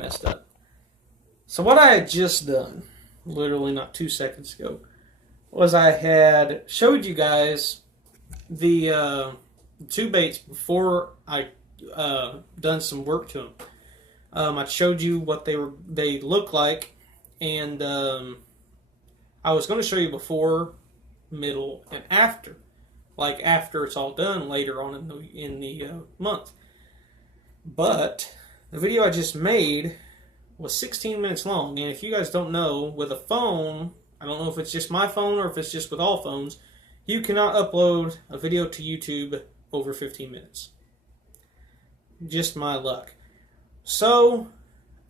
messed up. So what I had just done, literally not 2 seconds ago, was I had showed you guys the 2 baits before I done some work to them. I showed you what they look like, and I was going to show you before, middle, and after. Like after it's all done later on in the month. But the video I just made was 16 minutes long, and if you guys don't know, with a phone, I don't know if it's just my phone or if it's just with all phones, you cannot upload a video to YouTube over 15 minutes. Just my luck. So,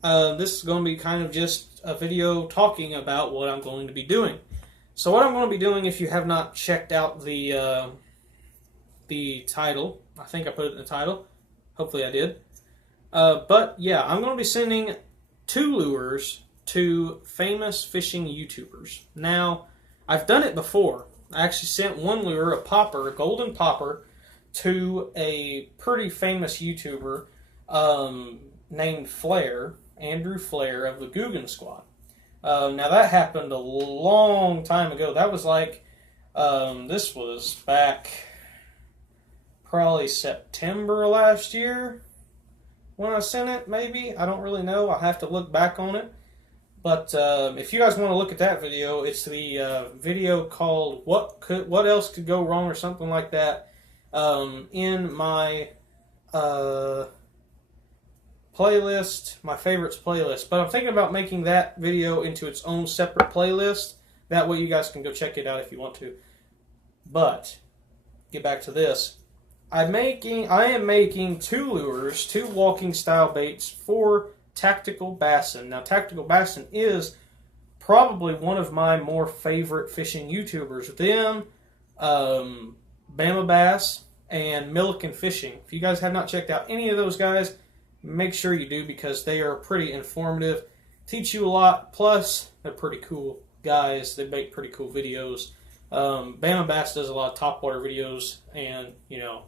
this is going to be kind of just a video talking about what I'm going to be doing. So what I'm going to be doing, if you have not checked out the title, I think I put it in the title. Hopefully I did. But yeah, I'm going to be sending 2 lures to famous fishing YouTubers. Now, I've done it before. I actually sent one lure, a popper, a golden popper, to a pretty famous YouTuber named Flair, Andrew Flair of the Guggen Squad. Now that happened a long time ago. That was like, this was back probably September last year when I sent it, maybe. I don't really know. I'll have to look back on it. But if you guys want to look at that video, it's the video called What Else Could Go Wrong or something like that in my playlist, my favorites playlist. But I'm thinking about making that video into its own separate playlist. That way you guys can go check it out if you want to. But, get back to this. I am making 2 lures, 2 walking style baits for Tacticalbassin. Now, Tacticalbassin is probably one of my more favorite fishing YouTubers. Them, Bama Bass, and Milliken Fishing. If you guys have not checked out any of those guys, make sure you do, because they are pretty informative, teach you a lot, plus they're pretty cool guys. They make pretty cool videos. Bama Bass does a lot of topwater videos, and, you know,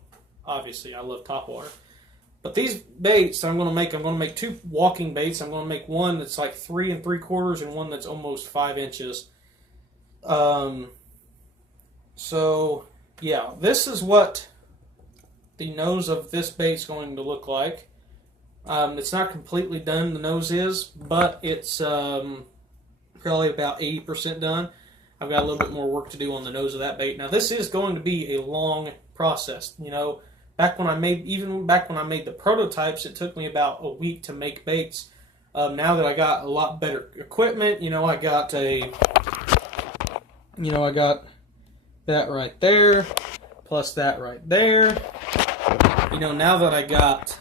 obviously I love topwater. But these baits I'm going to make 2 walking baits. I'm going to make one that's like 3 3/4 and one that's almost 5 inches. So, yeah, this is what the nose of this bait's going to look like. It's not completely done, the nose is, but it's probably about 80% done. I've got a little bit more work to do on the nose of that bait. Now, this is going to be a long process. You know, back when I made the prototypes, it took me about a week to make baits. Now that I got a lot better equipment, you know, I got that right there, plus that right there. You know, now that I got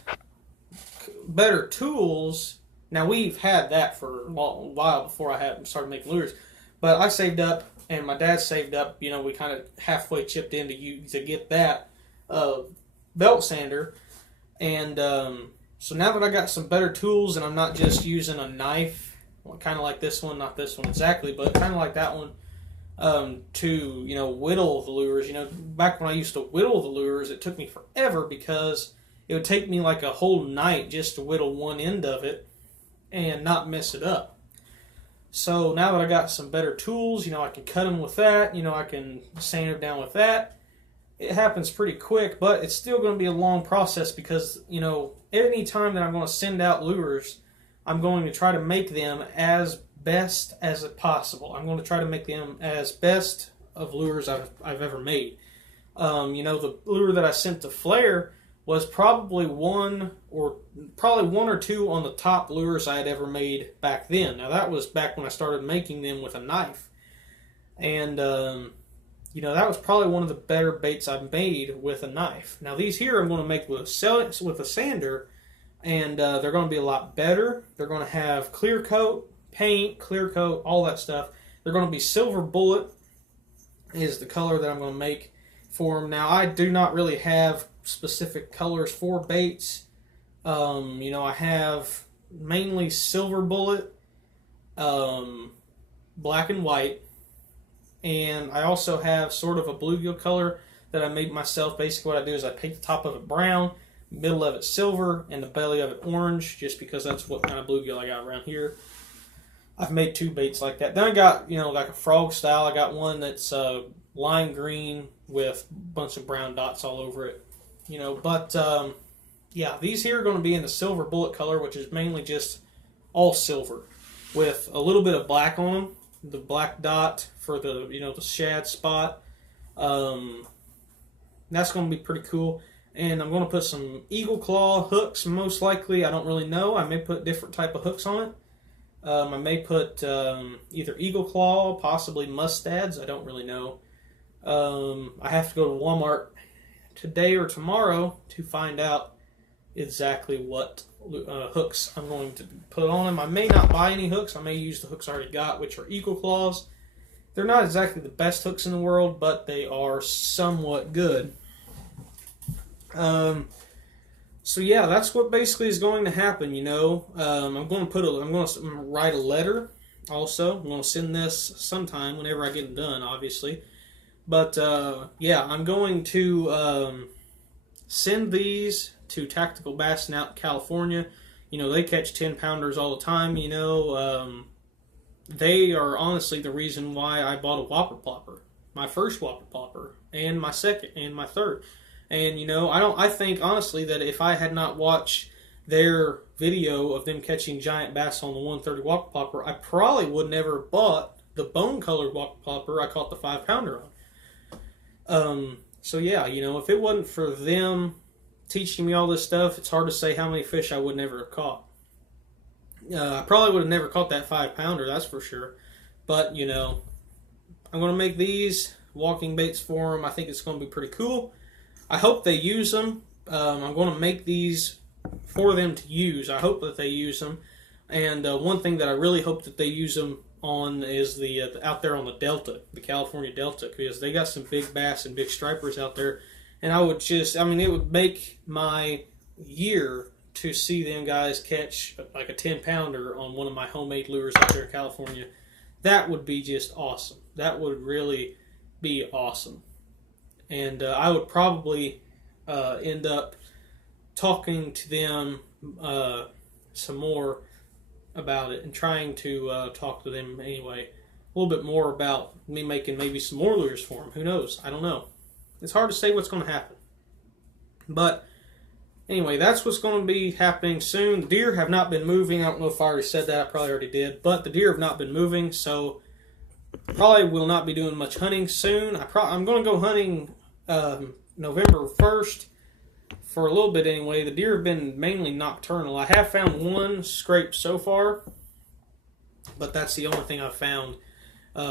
better tools, now we've had that for a while before I started making lures, but I saved up, and my dad saved up. You know, we kind of halfway chipped in to get that belt sander, and so now that I got some better tools, and I'm not just using a knife, kind of like this one, not this one exactly, but kind of like that one, to, you know, whittle the lures. You know, back when I used to whittle the lures, it took me forever because it would take me like a whole night just to whittle one end of it and not mess it up. So now that I got some better tools, you know, I can cut them with that, you know, I can sand them down with that. It happens pretty quick, but it's still going to be a long process because, you know, any time that I'm going to send out lures, I'm going to try to make them as best as possible. I'm going to try to make them as best of lures I've ever made. You know, the lure that I sent to Flair was probably one or two on the top lures I had ever made back then. Now, that was back when I started making them with a knife. And, you know, that was probably one of the better baits I've made with a knife. Now, these here I'm going to make with a sander, and they're going to be a lot better. They're going to have clear coat, paint, clear coat, all that stuff. They're going to be silver bullet is the color that I'm going to make for them. Now, I do not really have specific colors for baits. You know, I have mainly silver bullet, black and white, and I also have sort of a bluegill color that I made myself. Basically what I do is I paint the top of it brown, middle of it silver, and the belly of it orange, just because that's what kind of bluegill I got around here. I've made 2 baits like that. Then I got, like a frog style. I got one that's lime green with a bunch of brown dots all over it. But yeah, these here are going to be in the silver bullet color, which is mainly just all silver with a little bit of black on them. The black dot for the, the shad spot. That's going to be pretty cool. And I'm going to put some eagle claw hooks, most likely. I don't really know. I may put different type of hooks on it. I may put either eagle claw, possibly mustads. I don't really know. I have to go to Walmart today or tomorrow to find out exactly what hooks I'm going to put on them. I may not buy any hooks. I may use the hooks I already got, which are eagle claws. They're not exactly the best hooks in the world, but they are somewhat good. So yeah, that's what basically is going to happen. I'm going to write a letter. Also, I'm going to send this sometime whenever I get it done, obviously. But yeah, I'm going to send these to Tacticalbassin out in California. They catch 10-pounders all the time. They are honestly the reason why I bought a whopper plopper. My first whopper plopper, and my second, and my third. And I think honestly that if I had not watched their video of them catching giant bass on the 130 whopper plopper, I probably would never bought the bone colored whopper plopper I caught the 5-pounder on. So yeah, if it wasn't for them teaching me all this stuff, it's hard to say how many fish I would never have caught. I probably would have never caught that 5-pounder, that's for sure. But I'm going to make these walking baits for them. I think it's going to be pretty cool. I hope they use them. I'm going to make these for them to use. I hope that they use them. And one thing that I really hope that they use them on is the out there on the Delta, the California Delta, because they got some big bass and big stripers out there. And it would make my year to see them guys catch like a 10-pounder on one of my homemade lures out there in California. That would be just awesome. That would really be awesome. And I would probably end up talking to them some more about it and trying to talk to them anyway. A little bit more about me making maybe some more lures for them. Who knows? I don't know. It's hard to say what's going to happen. But anyway, that's what's going to be happening soon. The deer have not been moving. I don't know if I already said that. I probably already did. But the deer have not been moving, so probably will not be doing much hunting soon. I'm going to go hunting November 1st for a little bit anyway. The deer have been mainly nocturnal. I have found one scrape so far, but that's the only thing I've found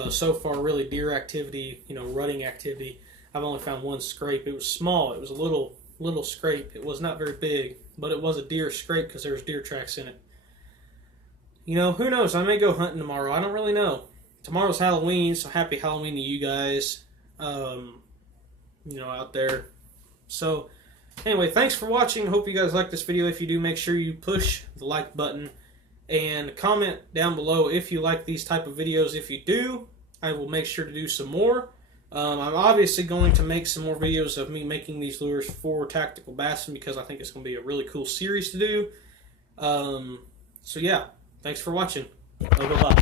so far, really deer activity, rutting activity. I've only found one scrape. It was small. It was a little scrape. It was not very big, but it was a deer scrape because there was deer tracks in it. Who knows? I may go hunting tomorrow. I don't really know. Tomorrow's Halloween, so happy Halloween to you guys. Out there. So, anyway, thanks for watching. Hope you guys like this video. If you do, make sure you push the like button and comment down below if you like these type of videos. If you do, I will make sure to do some more. I'm obviously going to make some more videos of me making these lures for Tacticalbassin because I think it's going to be a really cool series to do. So, yeah, thanks for watching. Bye-bye.